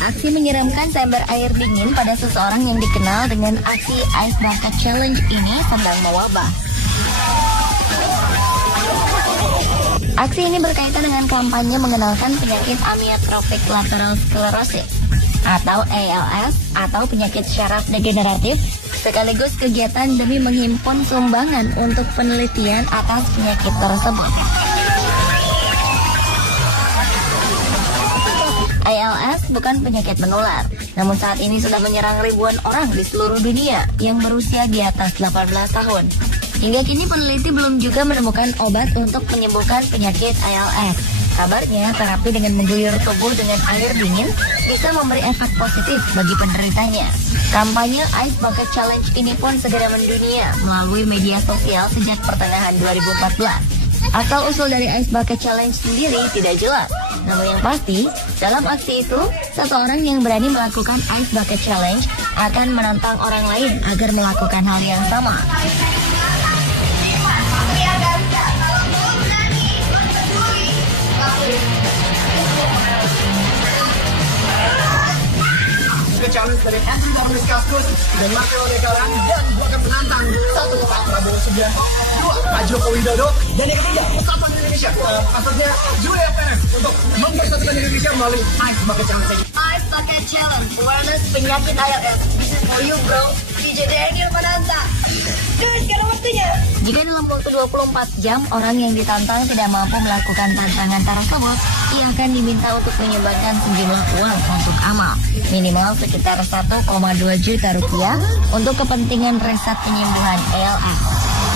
Aksi menyiramkan seember air dingin pada seseorang yang dikenal dengan aksi Ice Bucket Challenge ini sedang mewabah. Aksi ini berkaitan dengan kampanye mengenalkan penyakit amyotrophic lateral sclerosis atau ALS atau penyakit syaraf degeneratif, sekaligus kegiatan demi menghimpun sumbangan untuk penelitian atas penyakit tersebut. ALS bukan penyakit menular, namun saat ini sudah menyerang ribuan orang di seluruh dunia yang berusia di atas 18 tahun. Hingga kini peneliti belum juga menemukan obat untuk menyembuhkan penyakit ALS. Kabarnya terapi dengan mengguyur tubuh dengan air dingin bisa memberi efek positif bagi penderitanya. Kampanye Ice Bucket Challenge ini pun segera mendunia melalui media sosial sejak pertengahan 2014. Asal-usul dari Ice Bucket Challenge sendiri tidak jelas. Namun yang pasti, dalam aksi itu, seseorang yang berani melakukan Ice Bucket Challenge akan menantang orang lain agar melakukan hal yang sama. Challenge dari Andrew W. Kaskus dan Matteo Rekaran, dan gua akan menantang satu Pak Prabowo Subianto, dua Pak Joko Widodo, dan yang ketiga Persatuan Indonesia, maksudnya UFF untuk mempersatukan Indonesia melalui Ice Bucket Challenge. Ice Bucket Challenge, awareness penyakit ALS. This is for you bro, DJ Daniel Mananta. Dan sekarang waktunya. Jika dalam waktu 24 jam orang yang ditantang tidak mampu melakukan tantangan tersebut, ia akan diminta untuk menyumbangkan sejumlah uang untuk amal, minimal sekitar 1,2 juta rupiah untuk kepentingan riset penyembuhan ALS.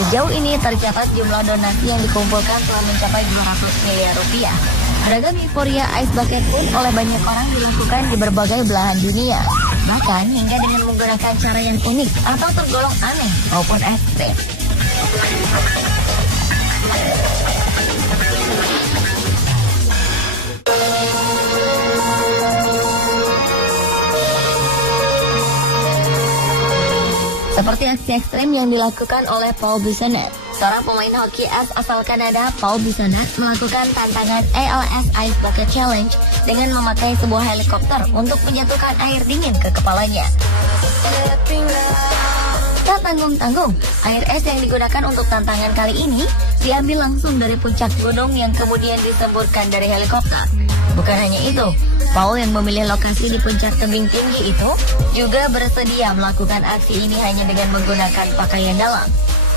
Sejauh ini tercatat jumlah donasi yang dikumpulkan telah mencapai 200 miliar rupiah. Beragam euforia Ice Bucket pun oleh banyak orang dilakukan di berbagai belahan dunia, bahkan hingga dengan menggunakan cara yang unik atau tergolong aneh maupun ekstrim. Seperti aksi ekstrim yang dilakukan oleh Paul Bissonnette. Seorang pemain hoki asal Kanada, Paul Bissonnette melakukan tantangan ALS Ice Bucket Challenge dengan memakai sebuah helikopter untuk menjatuhkan air dingin ke kepalanya. Tak tanggung-tanggung, air es yang digunakan untuk tantangan kali ini diambil langsung dari puncak gunung yang kemudian disemburkan dari helikopter. Bukan hanya itu, Paul yang memilih lokasi di puncak tebing tinggi itu juga bersedia melakukan aksi ini hanya dengan menggunakan pakaian dalam.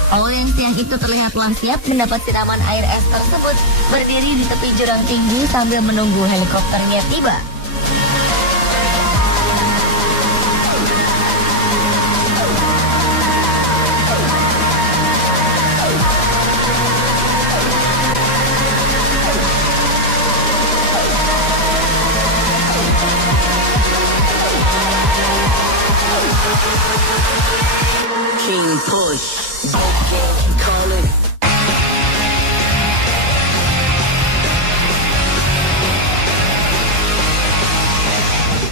Paul yang siang itu terlihatlah siap mendapat siraman air es tersebut, berdiri di tepi jurang tinggi sambil menunggu helikopternya tiba. King Push, call it.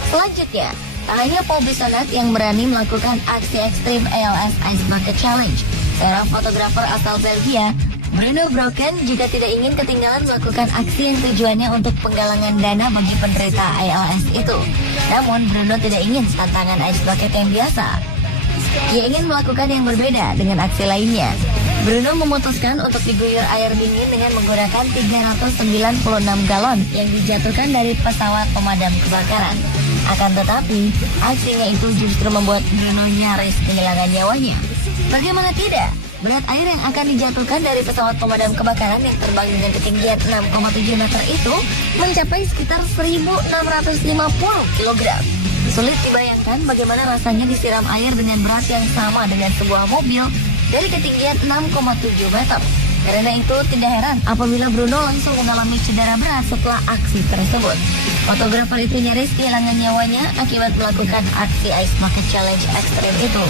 Selanjutnya, tak hanya Paul Bissonnette yang berani melakukan aksi ekstrim ALS Ice Bucket Challenge. Seorang fotografer asal Belgia, Bruno Brocken, juga tidak ingin ketinggalan melakukan aksi yang tujuannya untuk penggalangan dana bagi penderita ALS itu. Namun, Bruno tidak ingin tantangan Ice Bucket yang biasa. Ia ingin melakukan yang berbeda dengan aksi lainnya. Bruno memutuskan untuk diguyur air dingin dengan menggunakan 396 galon yang dijatuhkan dari pesawat pemadam kebakaran. Akan tetapi, aksinya itu justru membuat Bruno nyaris kehilangan nyawanya. Bagaimana tidak? Berat air yang akan dijatuhkan dari pesawat pemadam kebakaran yang terbang dengan ketinggian 6,7 meter itu mencapai sekitar 1.650 kg. Sulit dibayangkan bagaimana rasanya disiram air dengan berat yang sama dengan sebuah mobil dari ketinggian 6,7 meter. Karena itu tidak heran apabila Bruno langsung mengalami cedera berat setelah aksi tersebut. Fotografer itu nyaris kehilangan nyawanya akibat melakukan aksi Ice Bucket Challenge ekstrim itu.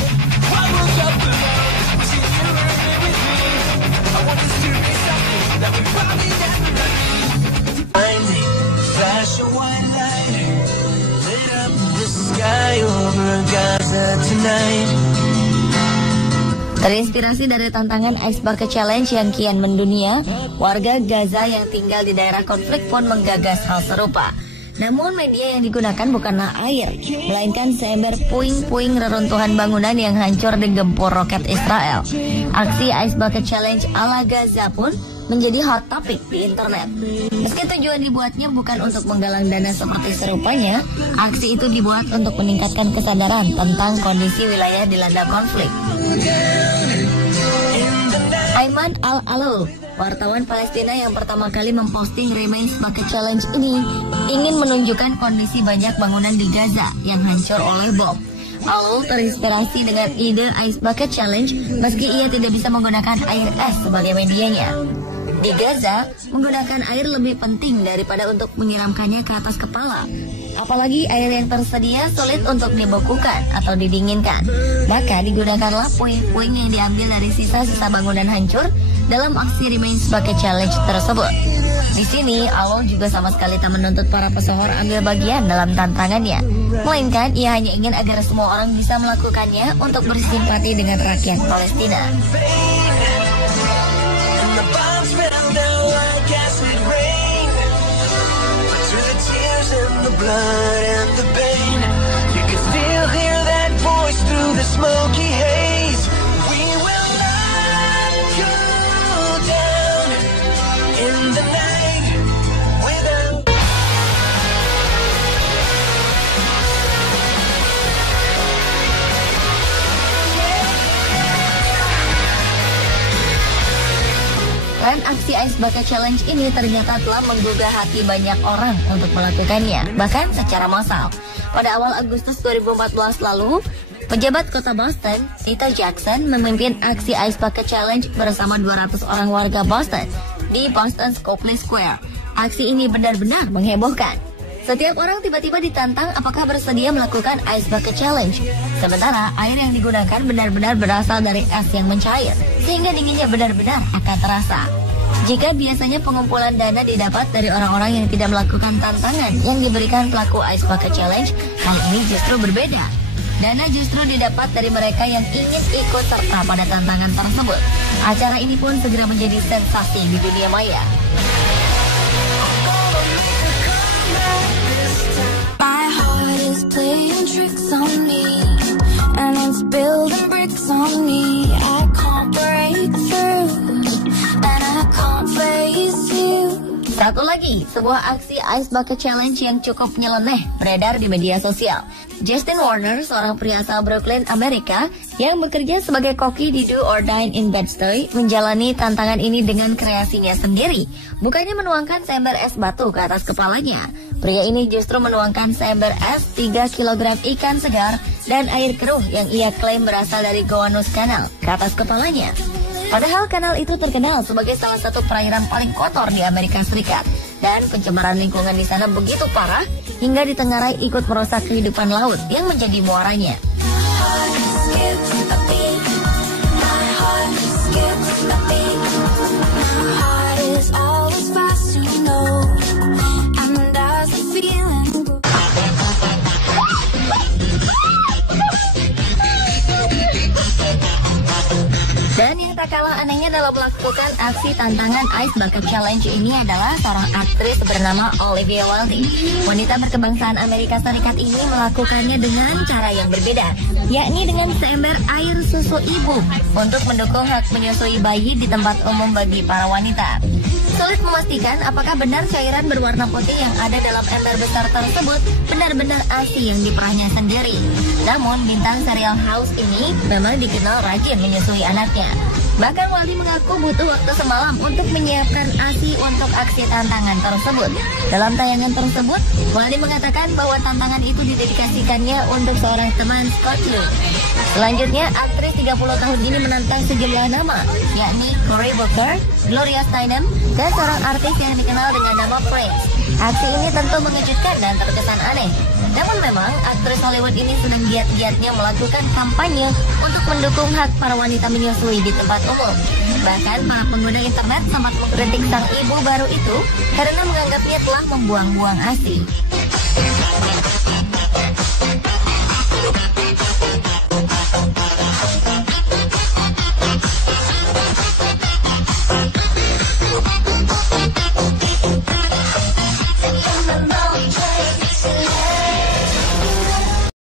Terinspirasi dari tantangan Ice Bucket Challenge yang kian mendunia, warga Gaza yang tinggal di daerah konflik pun menggagas hal serupa. Namun media yang digunakan bukanlah air, melainkan seember puing-puing reruntuhan bangunan yang hancur digempur roket Israel. Aksi Ice Bucket Challenge ala Gaza pun menjadi hot topic di internet. Meski tujuan dibuatnya bukan untuk menggalang dana seperti serupanya, aksi itu dibuat untuk meningkatkan kesadaran tentang kondisi wilayah dilanda konflik. Ayman Al-Alul, wartawan Palestina yang pertama kali memposting Remains Bucket Challenge ini, ingin menunjukkan kondisi banyak bangunan di Gaza yang hancur oleh bom. Alul terinspirasi dengan ide Ice Bucket Challenge meski ia tidak bisa menggunakan air es sebagai medianya. Di Gaza, menggunakan air lebih penting daripada untuk menyiramkannya ke atas kepala. Apalagi air yang tersedia sulit untuk dibekukan atau didinginkan. Maka digunakanlah puing-puing yang diambil dari sisa-sisa bangunan hancur dalam aksi Remains Bucket Challenge tersebut. Di sini, Alul juga sama sekali tak menuntut para pesohor ambil bagian dalam tantangannya. Melainkan, ia hanya ingin agar semua orang bisa melakukannya untuk bersimpati dengan rakyat Palestina. The blood and the pain, you can still hear that voice through the smoky haze. We will not go down in the night without. Tren aksi Ice Bucket Challenge ini ternyata telah menggugah hati banyak orang untuk melakukannya, bahkan secara massal. Pada awal Agustus 2014 lalu, pejabat kota Boston, Tita Jackson, memimpin aksi Ice Bucket Challenge bersama 200 orang warga Boston di Boston Copley Square. Aksi ini benar-benar menghebohkan. Setiap orang tiba-tiba ditantang apakah bersedia melakukan Ice Bucket Challenge. Sementara air yang digunakan benar-benar berasal dari es yang mencair, sehingga dinginnya benar-benar akan terasa. Jika biasanya pengumpulan dana didapat dari orang-orang yang tidak melakukan tantangan yang diberikan pelaku Ice Bucket Challenge, kali ini justru berbeda. Dana justru didapat dari mereka yang ingin ikut serta pada tantangan tersebut. Acara ini pun segera menjadi sensasi di dunia maya. Playing tricks on me, and it's building bricks on me. I can't break through, and I can't face you. Satu lagi, sebuah aksi Ice Bucket Challenge yang cukup nyeleneh beredar di media sosial. Justin Warner, seorang pria asal Brooklyn, Amerika, yang bekerja sebagai koki di Do or Dine in Bed-Stuy, menjalani tantangan ini dengan kreasinya sendiri. Bukannya menuangkan seember es batu ke atas kepalanya, pria ini justru menuangkan seember es 3 kg ikan segar dan air keruh yang ia klaim berasal dari Gowanus Canal ke atas kepalanya. Padahal kanal itu terkenal sebagai salah satu perairan paling kotor di Amerika Serikat, dan pencemaran lingkungan di sana begitu parah hingga ditengarai ikut merusak kehidupan laut yang menjadi muaranya. Dan yang tak kalah anehnya dalam melakukan aksi tantangan Ice Bucket Challenge ini adalah seorang aktris bernama Olivia Wilde. Wanita berkebangsaan Amerika Serikat ini melakukannya dengan cara yang berbeda, yakni dengan seember air susu ibu untuk mendukung hak menyusui bayi di tempat umum bagi para wanita. Sulit memastikan apakah benar cairan berwarna putih yang ada dalam ember besar tersebut benar-benar ASI yang diperahnya sendiri. Namun bintang serial House ini memang dikenal rajin menyusui anaknya. Bahkan Waldi mengaku butuh waktu semalam untuk menyiapkan ASI untuk aksi tantangan tersebut. Dalam tayangan tersebut, Waldi mengatakan bahwa tantangan itu didedikasikannya untuk seorang teman Scott Lu. Selanjutnya, aktris 30 tahun ini menantang sejumlah nama, yakni Cory Booker, Gloria Steinem, dan seorang artis yang dikenal dengan nama Prince. Aksi ini tentu mengejutkan dan terkesan aneh. Namun memang aktris Hollywood ini sedang giat-giatnya melakukan kampanye untuk mendukung hak para wanita menyusui di tempat umum. Bahkan para pengguna internet sempat mengkritik sang ibu baru itu karena menganggapnya telah membuang-buang ASI.